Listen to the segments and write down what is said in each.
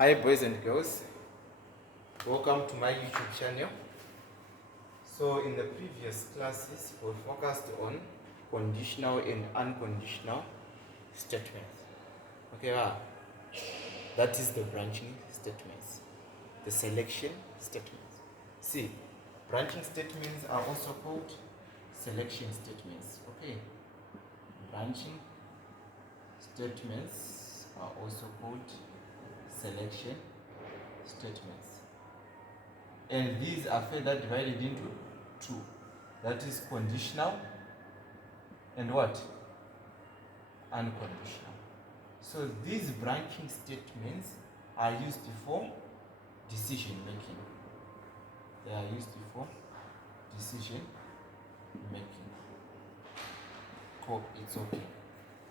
Hi boys and girls, welcome to my YouTube channel. So in the previous classes we focused on conditional and unconditional statements. Okay, that is the branching statements, the selection statements. See, branching statements are also called selection statements. Okay, branching statements are also called selection statements, and these are further divided into two, that is conditional and what? Unconditional. So these branching statements are used for decision making. They are used for decision making. Cool, it's okay.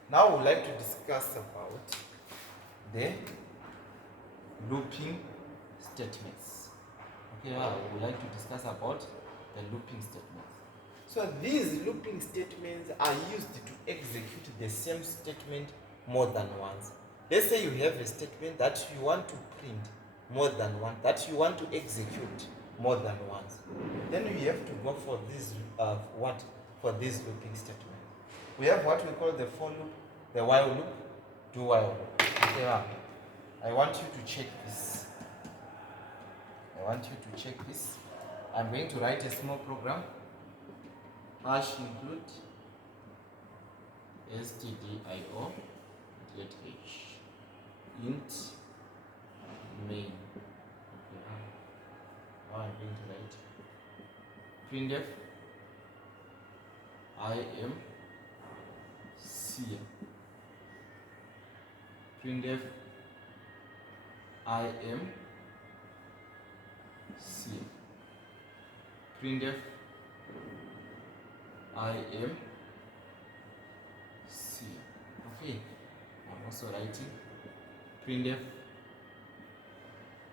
Now we would like to discuss about the looping statements. Okay, we would like to discuss about the looping statements. So these looping statements are used to execute the same statement more than once. Let's say you have a statement that you want to print more than once, that you want to execute more than once. Then you have to go for this for this looping statement. We have what we call the for loop, the while loop, do while loop. Okay, I want you to check this. I'm going to write a small program. Hash include stdio get h int main. Okay, now I'm going to write printf I am C. Printf I am C. Printf I am C. Okay, I'm also writing printf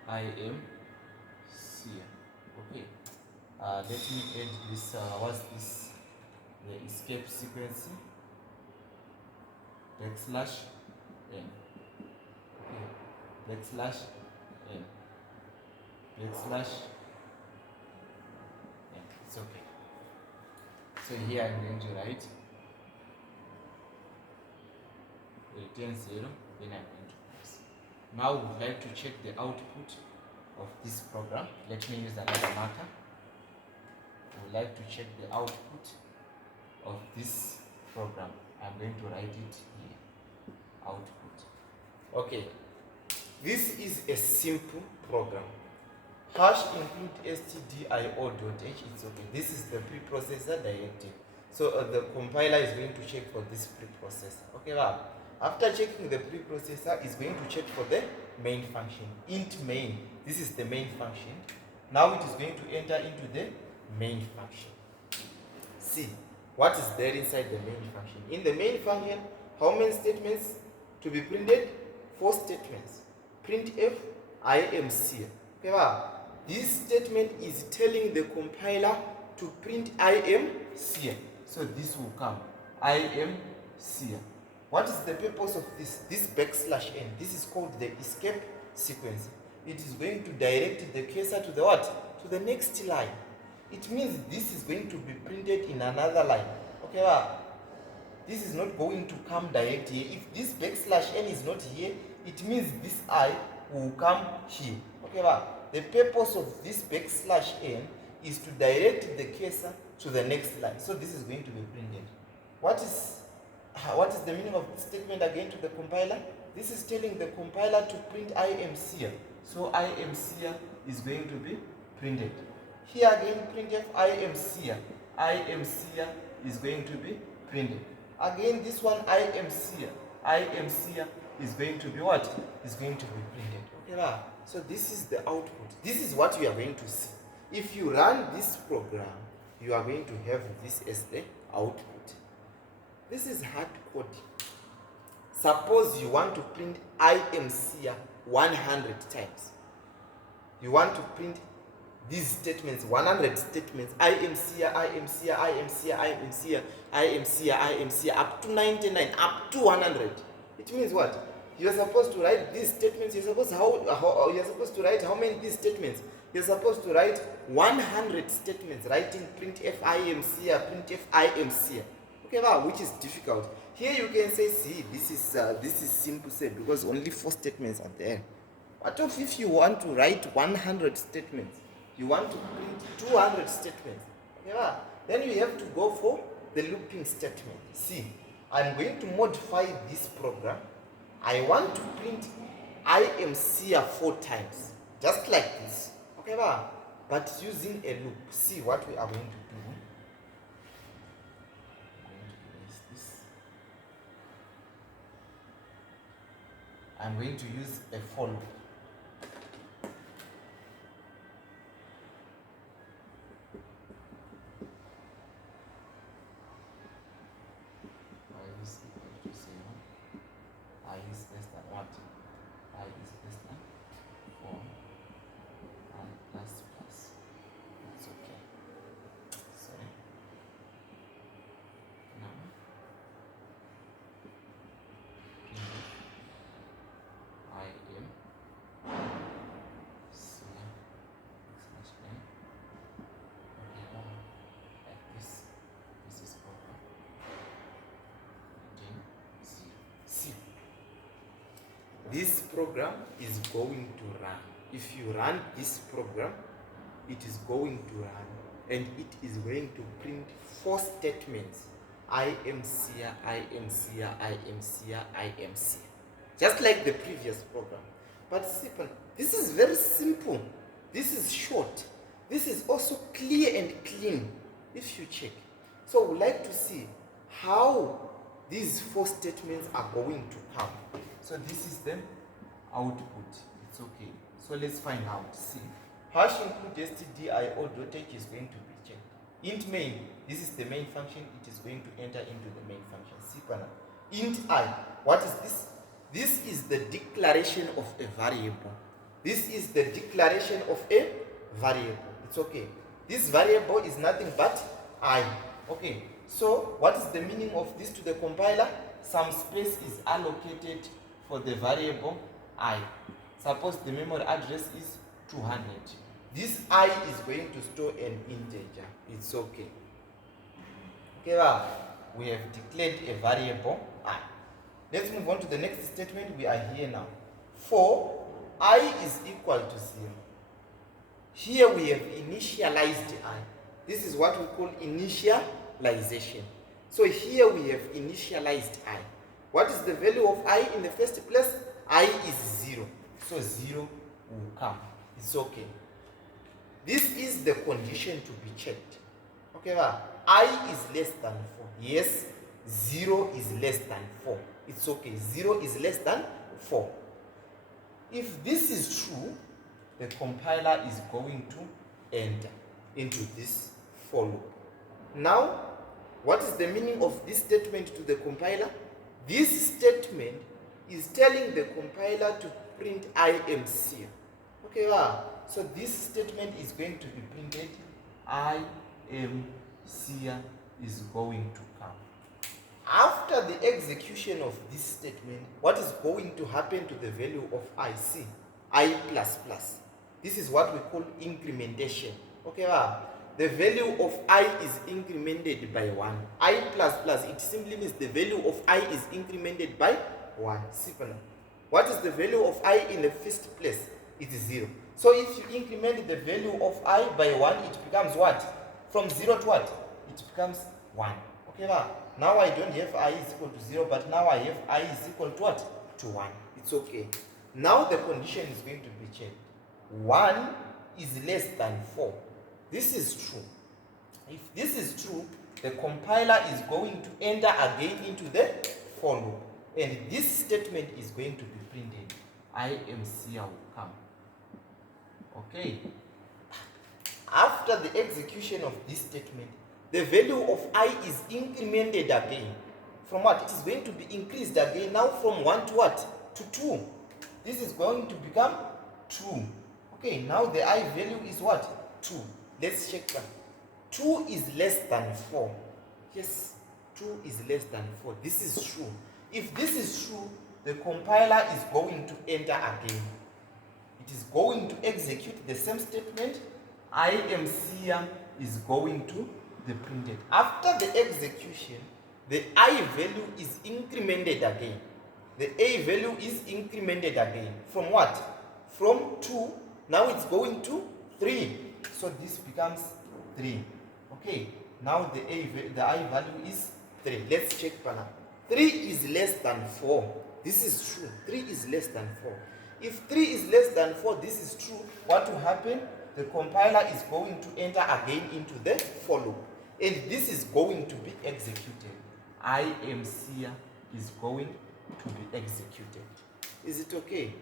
I am C. Okay, let me add this. What's this? The escape sequence backslash n. Okay, backslash n. Backslash n. It's okay. So here I'm going to write return 0, then I'm going to press. Now we would like to check the output of this program. Let me use another marker. We would like to check the output of this program. I'm going to write it here. Output. Okay. This is a simple program. Hash include stdio.h, it's okay. This is the preprocessor directive. So the compiler is going to check for this preprocessor. Okay, after checking the preprocessor, it's going to check for the main function. Int main, this is the main function. Now it is going to enter into the main function. See, what is there inside the main function? In the main function, how many statements to be printed? 4 statements. Printf I am C. Okay, this statement is telling the compiler to print I am C. So this will come I am C. What is the purpose of this? This backslash n. This is called the escape sequence. It is going to direct the cursor to the what? To the next line. It means this is going to be printed in another line. Okay, this is not going to come direct here. If this backslash n is not here, it means this I will come here. Okay, the purpose of this backslash n is to direct the cursor to the next line. So this is going to be printed. What is the meaning of this statement again to the compiler? This is telling the compiler to print I am C. So I am C is going to be printed. Here again, printf I am C. I am C is going to be printed. Again, this one I am C. I am C is going to be what? Is going to be printed. Okay, so this is the output. This is what you are going to see. If you run this program, you are going to have this as the output. This is hard coding. Suppose you want to print I am C 100 times. You want to print these statements, 100 statements, I am C, I am C, I am C, I am C, I am C, I am C, up to 99, up to 100. It means what? you're supposed to write these statements. You're supposed to write how many these statements? You're supposed to write 100 statements, writing printf IMC, printf IMC. Okay, wow, which is difficult. Here you can say, see, this is simple set because only 4 statements are there. What if you want to write 100 statements? You want to print 200 statements. Okay, wow. Then you have to go for the looping statement. See, I'm going to modify this program. I want to print IMC 4 times, just like this. Okay, but using a loop. See what we are going to do. I'm going to use a for loop. I is less than what? I is less than 4 and plus. It's okay. Sorry. Now I am so slash n. Okay, like this. This is program. Again, C. This program is going to run. If you run this program, it is going to run and it is going to print 4 statements. IMC, IMC, IMC, IMC. Just like the previous program. But simple. This is very simple. This is short. This is also clear and clean if you check. So we'd like to see how these 4 statements are going to come. So this is the output. It's okay. So let's find out. See, hash include stdio.h is going to be checked. Int main, this is the main function. It is going to enter into the main function. See, int I. What is this? This is the declaration of a variable. This is the declaration of a variable. It's okay. This variable is nothing but I. Okay. So what is the meaning of this to the compiler? Some space is allocated for the variable I. Suppose the memory address is 200. This I is going to store an integer. It's okay. Okay, well, we have declared a variable I. Let's move on to the next statement. We are here now. For I is equal to 0. Here we have initialized I. This is what we call initialization. So here we have initialized I. What is the value of I in the first place? I is 0. So 0 will come. It's okay. This is the condition to be checked. Okay, well, I is less than 4. Yes, 0 is less than 4. It's okay. 0 is less than 4. If this is true, the compiler is going to enter into this for loop. Now, what is the meaning of this statement to the compiler? This statement is telling the compiler to print IMC. Okay, wow. So this statement is going to be printed. IMC is going to come. After the execution of this statement, what is going to happen to the value of IC? I++. This is what we call incrementation. Okay, wow. The value of I is incremented by 1. I++, it simply means the value of I is incremented by 1. Simple. What is the value of I in the first place? It is 0. So if you increment the value of I by 1, it becomes what? From 0 to what? It becomes 1. Okay, now I don't have I is equal to 0, but now I have I is equal to what? To 1. It's okay. Now the condition is going to be checked. 1 is less than 4. This is true. If this is true, the compiler is going to enter again into the for loop. And this statement is going to be printed. IMC will come. Okay. After the execution of this statement, the value of I is incremented again. From what? It is going to be increased again now from 1 to what? To 2. This is going to become 2. Okay, now the I value is what? 2. Let's check that. 2 is less than 4. Yes, 2 is less than 4. This is true. If this is true, the compiler is going to enter again. It is going to execute the same statement. I am here is going to be printed. After the execution, the I value is incremented again. The A value is incremented again. From what? From 2, now it's going to 3. So this becomes 3. Okay, now the I value is 3. Let's check for now. 3 is less than 4. This is true. 3 is less than 4. If 3 is less than 4, this is true. What will happen? The compiler is going to enter again into the for loop. And this is going to be executed. I am here is going to be executed. Is it okay?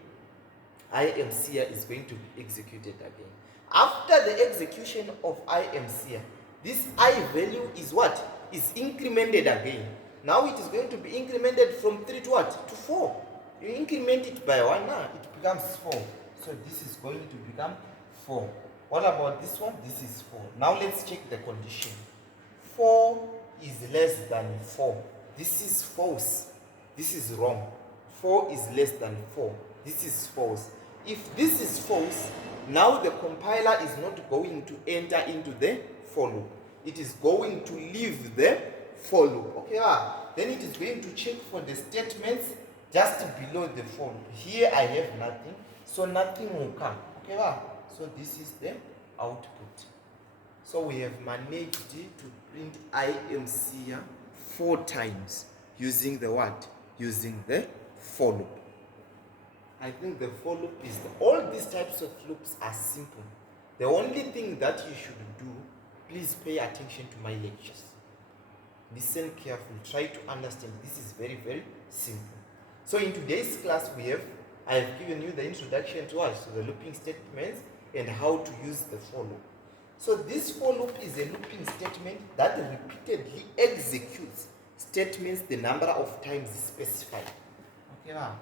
I am here is going to be executed again. After the execution of I am here, this I value is what? Is incremented again. Now it is going to be incremented from 3 to what? To 4. You increment it by 1 now, it becomes 4. So this is going to become 4. What about this one? This is 4. Now let's check the condition. 4 is less than 4. This is false. This is wrong. 4 is less than 4. This is false. If this is false, now the compiler is not going to enter into the for loop. It is going to leave the for loop. Okay, then it is going to check for the statements just below the for loop. Here I have nothing, so nothing will come. Okay, so this is the output. So we have managed to print I am here 4 times using the what? Using the for loop. I think the for loop is all these types of loops are simple. The only thing that you should do, please pay attention to my lectures. Listen carefully, try to understand. This is very, very simple. So in today's class I have given you the introduction to us, to the looping statements and how to use the for loop. So this for loop is a looping statement that repeatedly executes statements the number of times specified. Okay, now.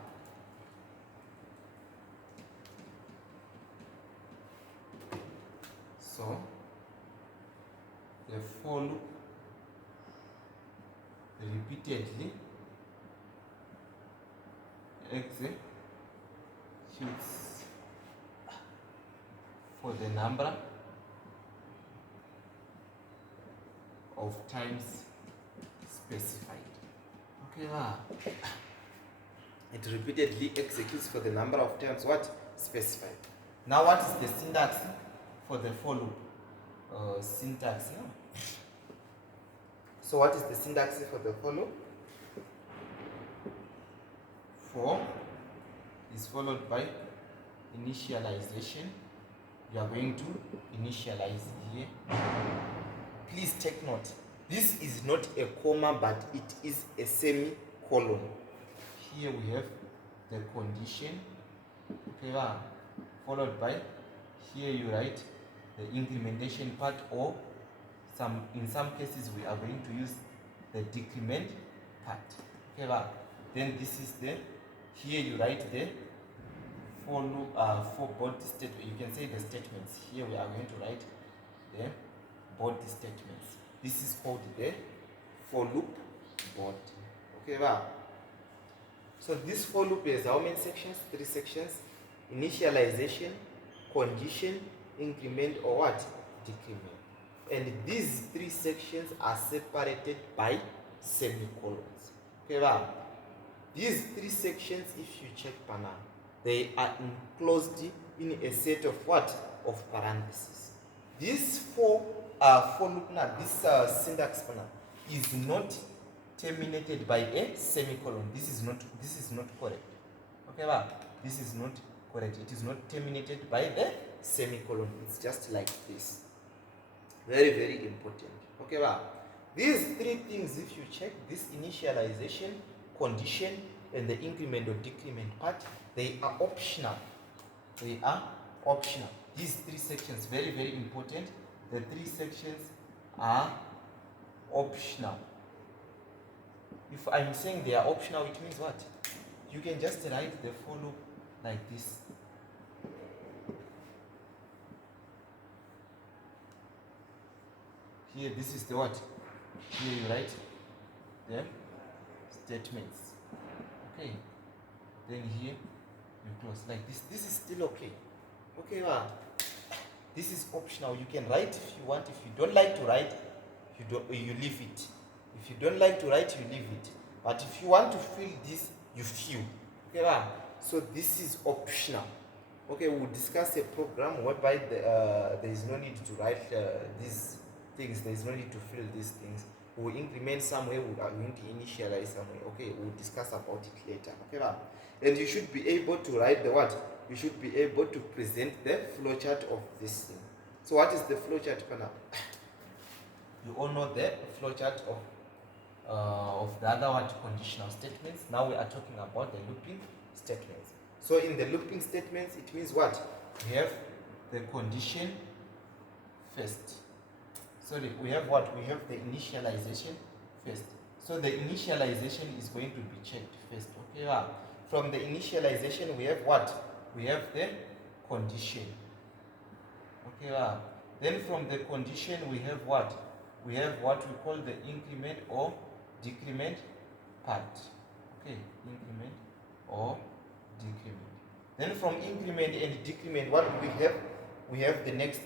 So the for loop repeatedly executes for the number of times specified. Okay, it repeatedly executes for the number of times what? Specified. Now what is the syntax for the for loop? Syntax, no? So what is the syntax for the for loop? For is followed by initialization. You are going to initialize here. Please take note. This is not a comma, but it is a semicolon. Here we have the condition. Okay, followed by here you write the incrementation part, or in some cases we are going to use the decrement part. Okay, then this is the here you write the for loop for body statement. You can say the statements. Here we are going to write the body statements. This is called the for loop body. Okay, so this for loop has how many sections? 3 sections. Initialization, condition, increment, or what? Decrement. And these 3 sections are separated by semicolons. Okay, these 3 sections, if you check now, they are enclosed in a set of what? Of parentheses. This for loop now, this syntax now is not terminated by a semicolon. This is not correct. Okay, this is not correct. It is not terminated by the semicolon. It's just like this. Very, very important. Okay, these 3 things, if you check, this initialization, condition, and the increment or decrement part, they are optional. They are optional. These 3 sections, very, very important. The 3 sections are optional. If I'm saying they are optional, it means what? You can just write the for loop like this. Here, this is the what? Here you write the statements. Okay. then here you close like this. This is still okay. Okay, this is optional. You can write if you want. If you don't like to write, you leave it. If you don't like to write, you leave it. But if you want to fill this, you fill. Okay, so this is optional. Okay, we'll discuss a program whereby there is no need to write these things. There is no need to fill these things. We'll increment somewhere. We are going to initialize somewhere. Okay, we'll discuss about it later. Okay, and you should be able to write the what? You should be able to present the flowchart of this thing. So what is the flowchart for now? You all know the flowchart of the other what conditional statements. Now we are talking about the looping statements. So in the looping statements, it means what? We have the condition first. Sorry, we have what? We have the initialization first. So the initialization is going to be checked first. Okay, from the initialization we have what? We have the condition. Okay, then from the condition we have what? We have what we call the increment or decrement part. Okay, increment or decrement. Then from increment and decrement, what do we have? We have the next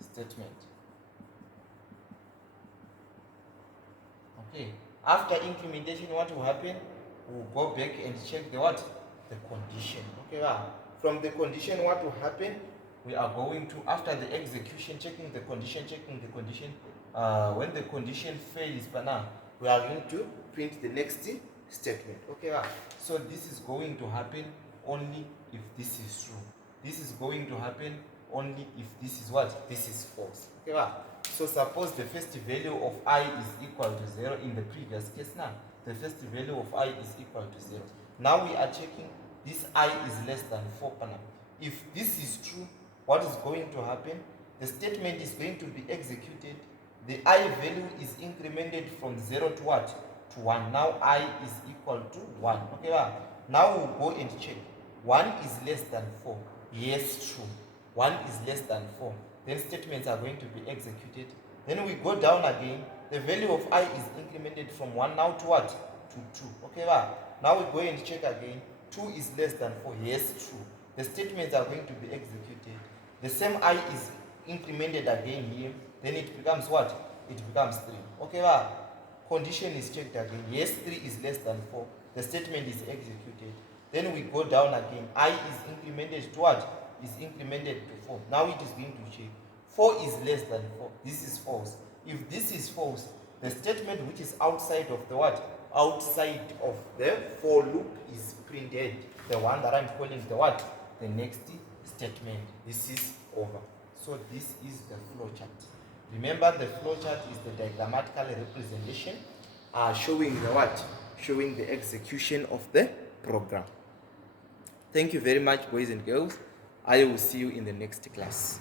statement. Okay, after incrementation, what will happen? We'll go back and check the what? The condition. Okay, from the condition, what will happen? We are going to, after the execution, checking the condition. When the condition fails, we are going to print the next statement. Okay, so this is going to happen only if this is true. This is going to happen only if this is what? This is false. Okay, so suppose the first value of I is equal to 0 in the previous case. Now the first value of I is equal to 0. Now we are checking this I is less than 4. If this is true, what is going to happen? The statement is going to be executed. The I value is incremented from 0 to what? To 1. Now I is equal to 1. Okay, now we'll go and check. 1 is less than 4. Yes, true. 1 is less than 4. Then statements are going to be executed. Then we go down again. The value of I is incremented from 1 now to what? To 2. Okay, now we go and check again. 2 is less than 4. Yes, true. The statements are going to be executed. The same I is incremented again here. Then it becomes what? It becomes 3. Okay, condition is checked again. Yes, 3 is less than 4. The statement is executed. Then we go down again. I is incremented to what? Is incremented to 4. Now it is going to check. 4 is less than 4. This is false. If this is false, the statement which is outside of the what? Outside of the for loop is printed. The one that I'm calling the what? The next statement. This is over. So this is the flowchart. Remember, the flowchart is the diagrammatical representation showing the what? Showing the execution of the program. Thank you very much, boys and girls. I will see you in the next class.